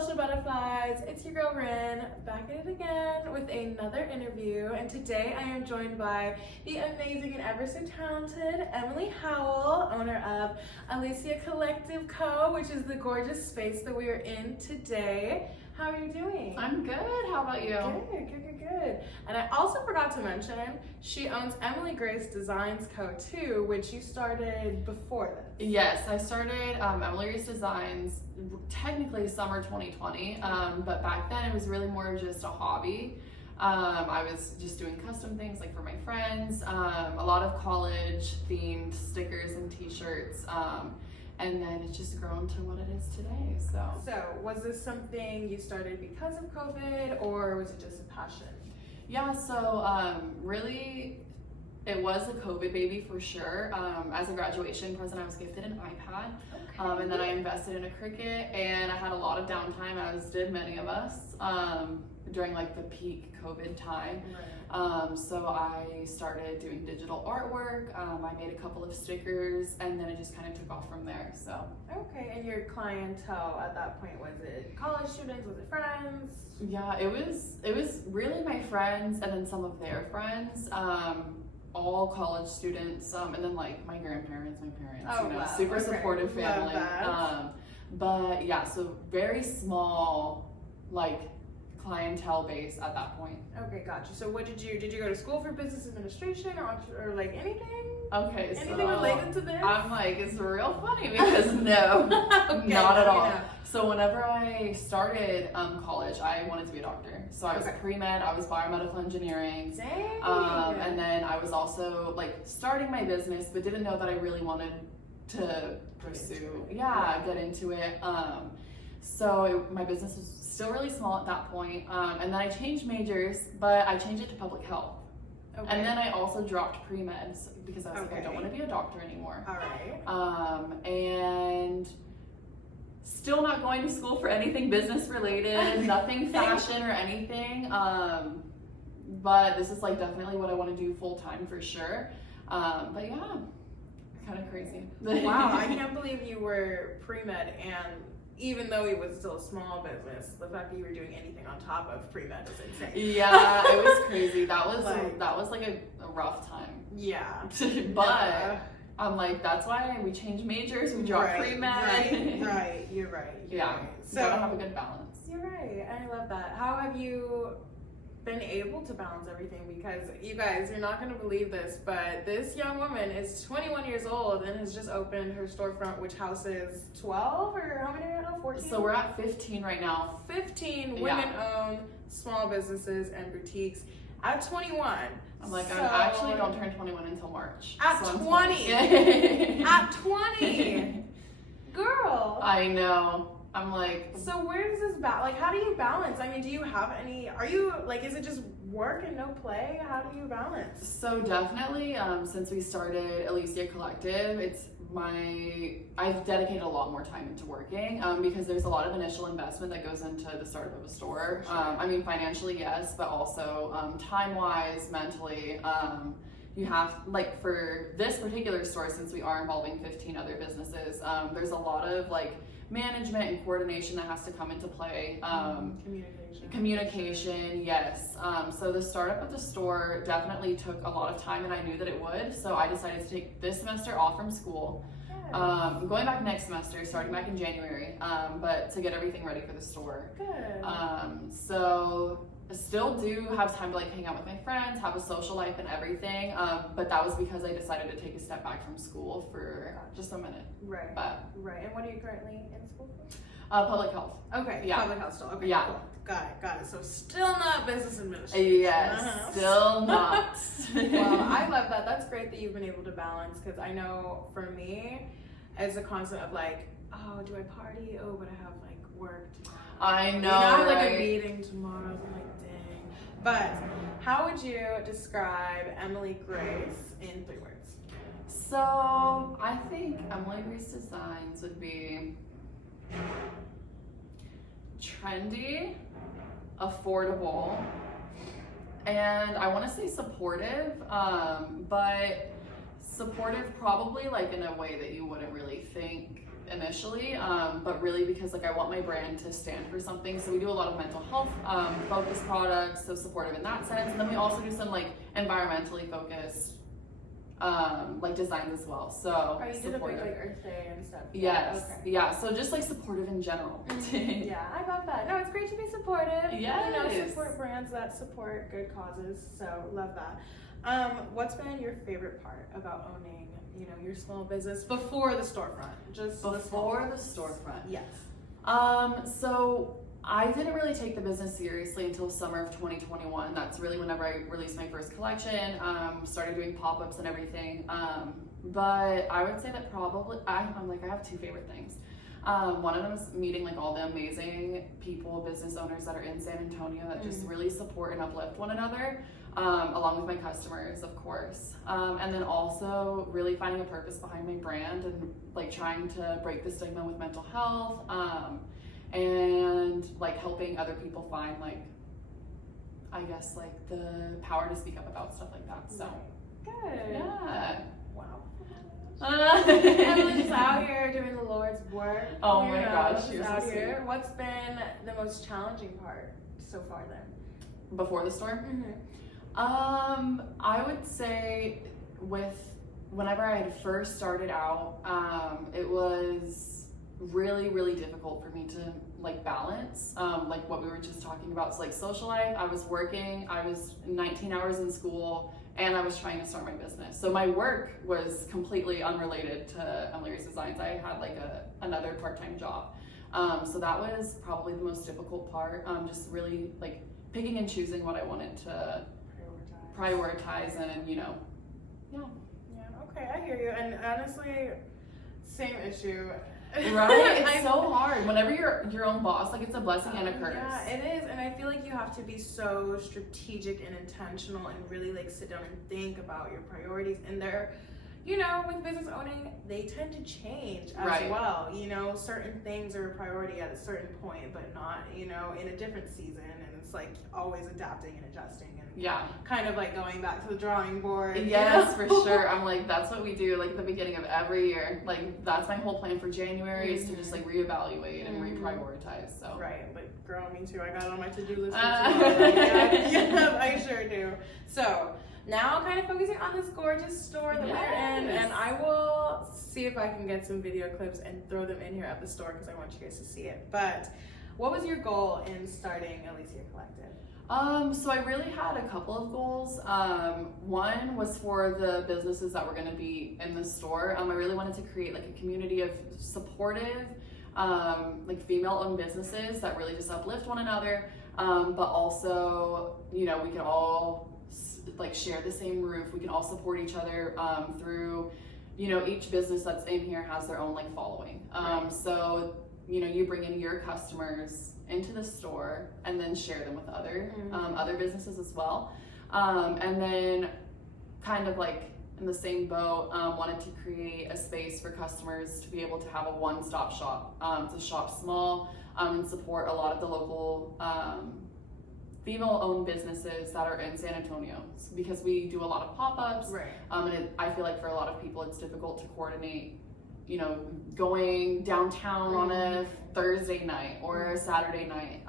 Social Butterflies, it's your girl Rin, back at it again with another interview, and today I am joined by the amazing and ever so talented Emily Howell, owner of Elysia Collective Co, which is the gorgeous space that we are in today. How are you doing? I'm good. How about you? Good. And I also forgot to mention, she owns Emily Grace Designs Co too, which you started before this. Yes, I started Emily Grace Designs technically summer 2020, but back then it was really more of just a hobby. I was just doing custom things like for my friends, a lot of college themed stickers and t-shirts. And then it's just grown to what it is today. So was this something you started because of COVID, or was it just a passion? Yeah, so really it was a COVID baby for sure. As a graduation present, I was gifted an iPad. Okay. And then I invested in a Cricut, and I had a lot of downtime, as did many of us, during like the peak COVID time. Right. So I started doing digital artwork. I made a couple of stickers, and then it just kind of took off from there. So okay, and your clientele at that point, was it college students? Was it friends? yeah, it was really my friends, and then some of their friends. All college students, and then like my grandparents, my parents, Oh, wow. super Okay. supportive family. Love that. But yeah, so very small, like clientele base at that point. Okay, gotcha. So what did you go to school for business administration or like anything? Okay, Anything so related to this? I'm like, it's real funny because no, Okay, not at all. know. So whenever I started college, I wanted to be a doctor. So I was Okay. pre-med, I was biomedical engineering. Dang. And then I was also like starting my business, but didn't know that I really wanted to pursue, get into it. My business was still really small at that point. And then I changed majors, but I changed it to public health. Okay. And then I also dropped pre-med because I was like, I don't Okay. want to be a doctor anymore. All right. And still not going to school for anything business related, nothing fashion or anything. But this is like definitely what I want to do full time for sure. But yeah, kind of crazy. Wow, I can't believe you were pre-med, and even though it was still a small business, the fact that you were doing anything on top of pre-med is insane. Yeah, it was crazy. That was like a rough time. Yeah. But I'm like, that's why we changed majors, we dropped pre-med. Right, you're right. Yeah, Right. so gotta have a good balance. You're right, I love that. How have you been able to balance everything? Because you guys, you're not going to believe this, but this young woman is 21 years old and has just opened her storefront, which houses 12 or how many right now? 14? So we're at 15 right now. 15 women-owned small businesses and boutiques at 21. I'm like, So, I actually don't turn 21 until March. At so 20! At 20! Girl! I know. I'm like, So where does this like, how do you balance? I mean, do you have any, are you, like, is it just work and no play? How do you balance? so definitely, since we started Elysia Collective, I've dedicated a lot more time into working, because there's a lot of initial investment that goes into the startup of a store. Sure. I mean, financially, yes, but also time-wise, mentally, you have, like for this particular store, since we are involving 15 other businesses, there's a lot of like management and coordination that has to come into play. Communication, yes. So the startup of the store definitely took a lot of time, and I knew that it would. So I decided to take this semester off from school. I'm going back next semester, starting back in January, but to get everything ready for the store. Good. So I still do have time to like hang out with my friends, have a social life and everything, but that was because I decided to take a step back from school for just a minute. Right. But Right. And what are you currently in school for? public health. Okay. Yeah. Public health still. Okay. Yeah. Cool. Got it. So still not business administration. Yes, still not. Well, I love that. That's great that you've been able to balance, because I know for me, it's a constant of like, oh, do I party? Oh, but I have like work tomorrow. I know, You know, I have like right? a meeting tomorrow. I'm like, dang. But how would you describe Emily Grace in 3 words? So I think Emily Grace Designs would be trendy, affordable, and I want to say supportive, but supportive probably like in a way that you wouldn't really think initially, but really because like I want my brand to stand for something. So we do a lot of mental health focused products, so supportive in that sense. And then we also do some like environmentally focused like designs as well. So you did a big like Earth Day and stuff. Yes. Okay. Yeah. So just like supportive in general. Yeah, I love that. No, it's great to be supportive. Yes. Support brands that support good causes. So love that. What's been your favorite part about owning, your small business before the storefront? Just before the storefront. Yes. So I didn't really take the business seriously until summer of 2021. That's really whenever I released my first collection, started doing pop-ups and everything. But I would say that probably, I have two favorite things. One of them is meeting like all the amazing people, business owners that are in San Antonio that just really support and uplift one another, along with my customers, of course. And then also really finding a purpose behind my brand and like trying to break the stigma with mental health, and like helping other people find like, I guess like the power to speak up about stuff like that. So good. Yeah. Wow. Emily's out here doing the Lord's work. Oh my gosh, she's you're out so here. sweet. What's been the most challenging part so far then? Before the store? I would say whenever I had first started out, it was really, really difficult for me to like balance, like what we were just talking about. So like social life, I was working, I was 19 hours in school, and I was trying to start my business. So my work was completely unrelated to Elysia Designs. I had like another part-time job. So that was probably the most difficult part, just really like picking and choosing what I wanted to prioritize and, yeah. Yeah, okay, I hear you. And honestly, same issue. Right? It's so hard. Whenever you're your own boss, like it's a blessing and a curse. Yeah, it is. And I feel like you have to be so strategic and intentional and really like sit down and think about your priorities. And they're, with business owning, they tend to change as well. Certain things are a priority at a certain point, but not, in a different season. And it's like always adapting and adjusting. Yeah. Kind of like going back to the drawing board. Yes, for sure. I'm like, that's what we do like at the beginning of every year. Like that's my whole plan for January is to just like reevaluate and reprioritize. So right, but girl, me too. I got it on my to-do list. Yeah, I sure do. So now kind of focusing on this gorgeous store that we're in, and I will see if I can get some video clips and throw them in here at the store because I want you guys to see it. But what was your goal in starting Elysia Collective? So I really had a couple of goals. One was for the businesses that were going to be in the store. I really wanted to create like a community of supportive, like female-owned businesses that really just uplift one another. But also, we can all like share the same roof. We can all support each other through, each business that's in here has their own like following. So, you bring in your customers into the store and then share them with other businesses as well. And then kind of like in the same boat, wanted to create a space for customers to be able to have a one-stop shop, to shop small and support a lot of the local female-owned businesses that are in San Antonio, because we do a lot of pop-ups. And I feel like for a lot of people it's difficult to coordinate going downtown on a Thursday night or a Saturday night,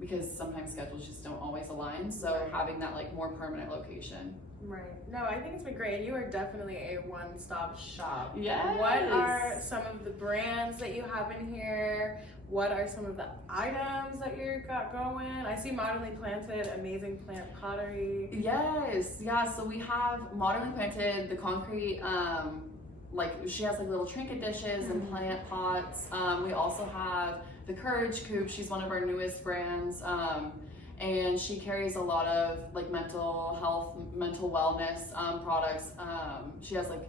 because sometimes schedules just don't always align. So having that like more permanent location. Right. No, I think it's been great. And you are definitely a one-stop shop. Yes. What are some of the brands that you have in here? What are some of the items that you got going? I see Modernly Planted, amazing plant pottery. Yes. Yeah. So we have Modernly Planted, the concrete, like she has like little trinket dishes and plant pots. We also have the Courage Coop. She's one of our newest brands, and she carries a lot of like mental health, mental wellness products. She has like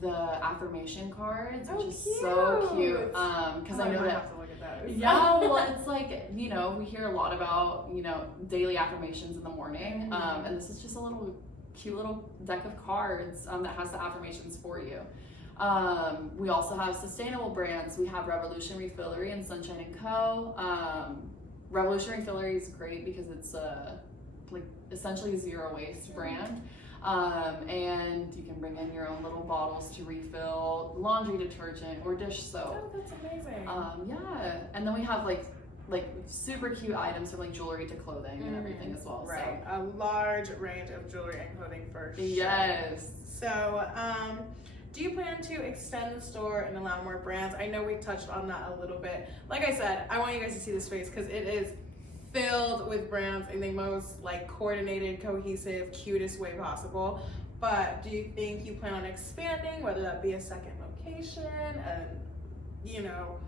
the affirmation cards, which is so cute. Because I know that. Have to look at those. Yeah, well, it's like we hear a lot about daily affirmations in the morning, and this is just a cute little deck of cards that has the affirmations for you. We also have sustainable brands. We have Revolution Refillery and Sunshine & Co. Revolution Refillery is great because it's like essentially a zero waste brand. And you can bring in your own little bottles to refill laundry detergent or dish soap. Oh, that's amazing. Yeah, and then we have like super cute items from like jewelry to clothing and everything as well. Right, so. A large range of jewelry and clothing for sure. Yes. So, do you plan to extend the store and allow more brands? I know we touched on that a little bit. Like I said, I want you guys to see the space because it is filled with brands in the most like coordinated, cohesive, cutest way possible. But do you think you plan on expanding, whether that be a second location, and you know?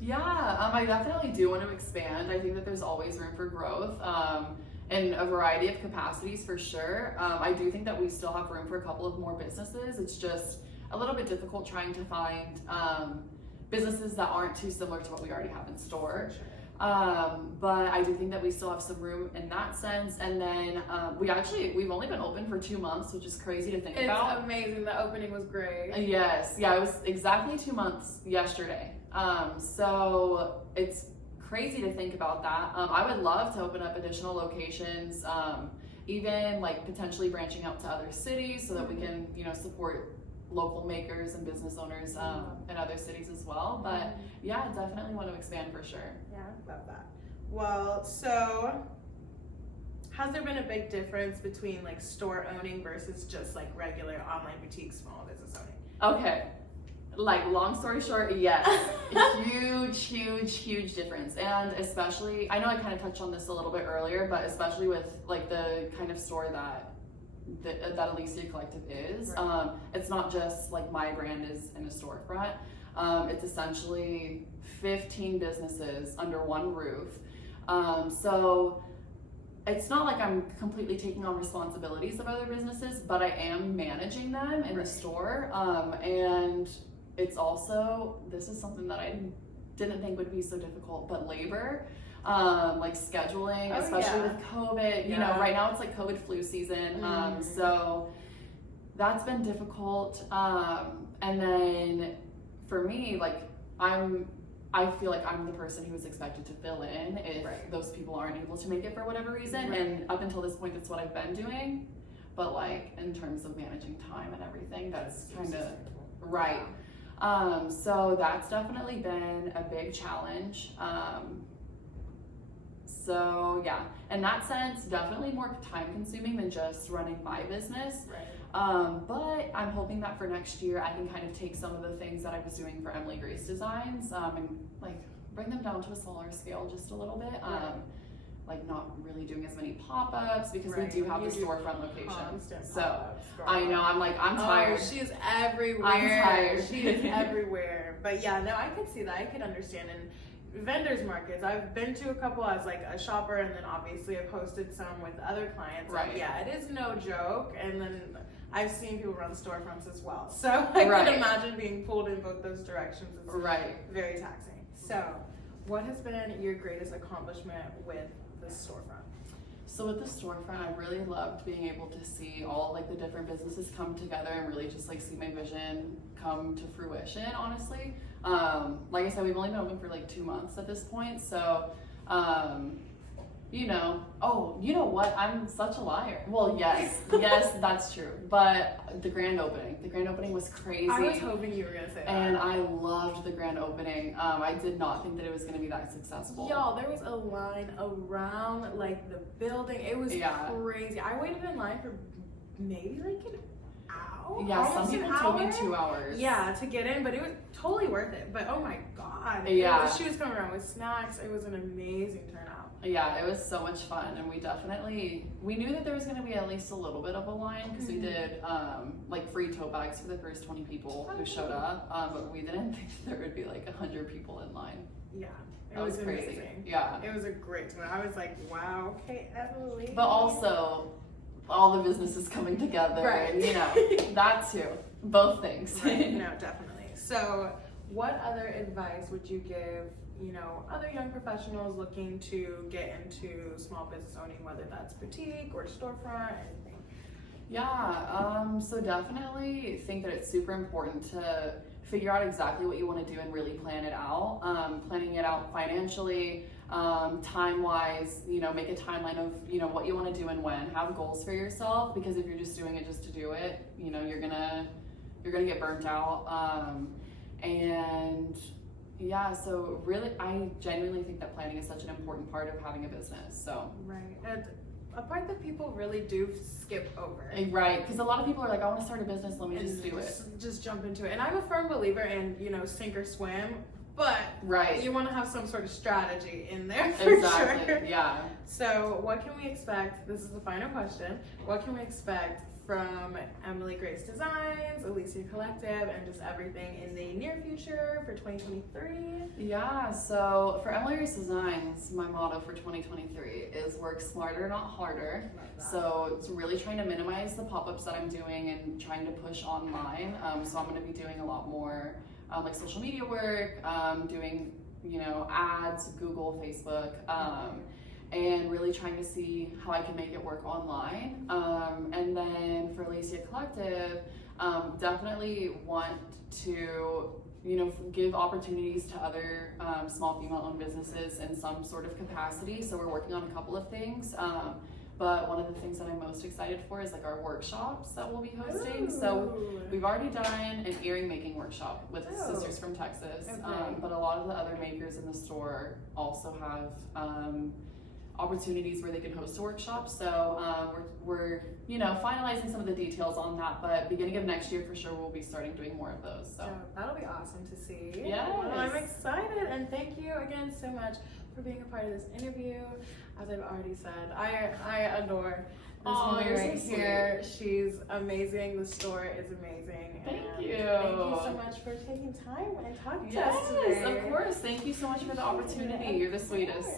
Yeah, I definitely do want to expand. I think that there's always room for growth in a variety of capacities for sure. I do think that we still have room for a couple of more businesses. It's just a little bit difficult trying to find businesses that aren't too similar to what we already have in store. For sure. But I do think that we still have some room in that sense. And then we've only been open for 2 months, which is crazy to think about. It's amazing. The opening was great. Yes. Yeah, it was exactly 2 months yesterday. So it's crazy to think about that. I would love to open up additional locations, even like potentially branching out to other cities so that we can, you know, support local makers and business owners in other cities as well. But yeah, definitely want to expand for sure. Yeah, love that. Well, so has there been a big difference between like store owning versus just like regular online boutique small business owning? Okay, like long story short, yes. huge difference. And especially, I know I kind of touched on this a little bit earlier, but especially with like the kind of store that Elysia Collective is. Right. It's not just like my brand is in a storefront. It's essentially 15 businesses under one roof. So it's not like I'm completely taking on responsibilities of other businesses, but I am managing them in the store. And it's also, this is something that I didn't think would be so difficult, but labor. Like scheduling, especially with COVID, you know, right now it's like COVID flu season. So that's been difficult. And then for me, like I feel like I'm the person who is expected to fill in if those people aren't able to make it for whatever reason. And up until this point, that's what I've been doing. But like in terms of managing time and everything, that's kind of right. So that's definitely been a big challenge. So yeah, in that sense, definitely more time consuming than just running my business. Right. But I'm hoping that for next year, I can kind of take some of the things that I was doing for Emily Grace Designs and like bring them down to a smaller scale just a little bit. Like not really doing as many pop-ups because we do have the storefront location. So I know, I'm tired. Oh, she is everywhere. I'm tired. She is everywhere. But yeah, no, I could see that. I could understand. And vendors markets, I've been to a couple as like a shopper, and then obviously I've hosted some with other clients. Right. And yeah, it is no joke. And then I've seen people run storefronts as well. So I can imagine being pulled in both those directions. It's very taxing. So what has been your greatest accomplishment with the storefront? So with the storefront, I really loved being able to see all like the different businesses come together and really just like see my vision come to fruition, honestly. Like I said, we've only been open for like 2 months at this point. So, you know what? I'm such a liar. Well, yes, that's true. But the grand opening was crazy. I was hoping you were going to say that. And I loved the grand opening. I did not think that it was going to be that successful. Y'all, there was a line around like the building. It was crazy. I waited in line for maybe like an hour. Yeah, some people told me 2 hours. Yeah, to get in, but it was totally worth it. But oh my god. Yeah. She was coming around with snacks. It was an amazing turnout. Yeah, it was so much fun, and we knew that there was going to be at least a little bit of a line because we did like free tote bags for the first 20 people who showed up, but we didn't think that there would be like 100 people in line. Yeah, it was crazy. Amazing. Yeah, it was a great turnout. I was like, wow, okay, Emily. But also, all the businesses coming together, and you know, that too, both things. Right. No, definitely. So, what other advice would you give, you know, other young professionals looking to get into small business owning, whether that's boutique or storefront, anything? Yeah, so definitely think that it's super important to figure out exactly what you want to do and really plan it out. Planning it out financially, time-wise, you know, make a timeline of, you know, what you want to do and when. Have goals for yourself, because if you're just doing it just to do it, you know, you're gonna get burnt out. And yeah, so really, I genuinely think that planning is such an important part of having a business. So Right, and a part that people really do skip over. right, because a lot of people are like, I want to start a business, let me just do it. Just jump into it. And I'm a firm believer in, you know, sink or swim, but Right. you want to have some sort of strategy in there for Exactly. sure. Yeah. So what can we expect? This is the final question. What can we expect from Emily Grace Designs, Elysia Collective, and just everything in the near future for 2023? Yeah, so for Emily Grace Designs, my motto for 2023 is work smarter, not harder. So it's really trying to minimize the pop-ups that I'm doing and trying to push online. So I'm going to be doing a lot more like social media work, doing, you know, ads, Google, Facebook, and really trying to see how I can make it work online. And then for Elysia Collective, definitely want to, you know, give opportunities to other small female-owned businesses in some sort of capacity. So we're working on a couple of things. But one of the things that I'm most excited for is like our workshops that we'll be hosting. Ooh. So we've already done an earring making workshop with sisters from Texas. Okay. But a lot of the other makers in the store also have opportunities where they can host a workshop. So we're you know, finalizing some of the details on that, but beginning of next year for sure we'll be starting doing more of those. So that'll be awesome to see. Yes. Well, I'm excited, and thank you again so much for being a part of this interview. As I've already said, I adore this woman you're right so here. She's amazing. The store is amazing. Thank and you. Thank you so much for taking time and talking to us today. Yes, of course. Thank you so much for the opportunity. You're the sweetest.